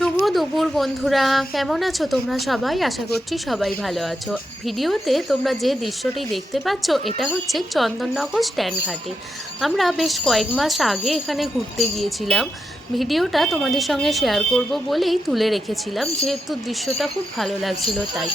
শুভ দুপুর বন্ধুরা, কেমন আছো তোমরা সবাই? আশা করছি সবাই ভালো আছো। ভিডিওতে তোমরা যে দৃশ্যটি দেখতে পাচ্ছ এটা হচ্ছে চন্দননগর স্ট্যান্ড ঘাটে। আমরা বেশ কয়েক মাস আগে এখানে ঘুরতে গিয়েছিলাম। ভিডিওটা তোমাদের সঙ্গে শেয়ার করব বলেই তুলে রেখেছিলাম, যেহেতু দৃশ্যটা খুব ভালো লাগছিল তাই।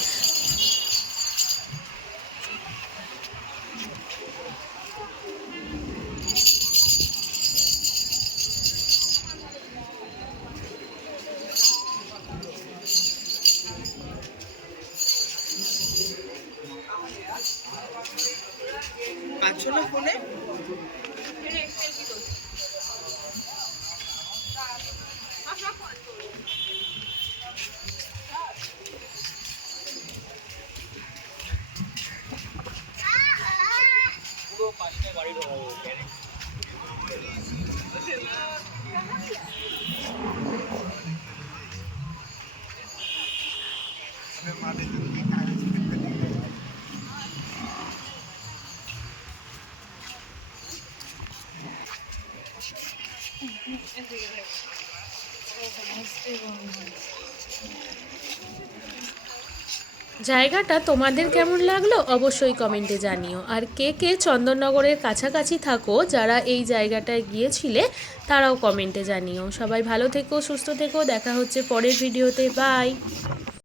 ফোনে পুরো পাঁচটা বাড়ি ঢোকা জায়গাটা তোমাদের কেমন লাগলো অবশ্যই কমেন্টে জানিও। আর কে কে চন্দননগরের কাছাকাছি থাকো, যারা এই জায়গাটায় গিয়েছিলে, তারাও কমেন্টে জানিও। সবাই ভালো থেকো, সুস্থ থেকো, দেখা হচ্ছে পরের ভিডিওতে। বাই।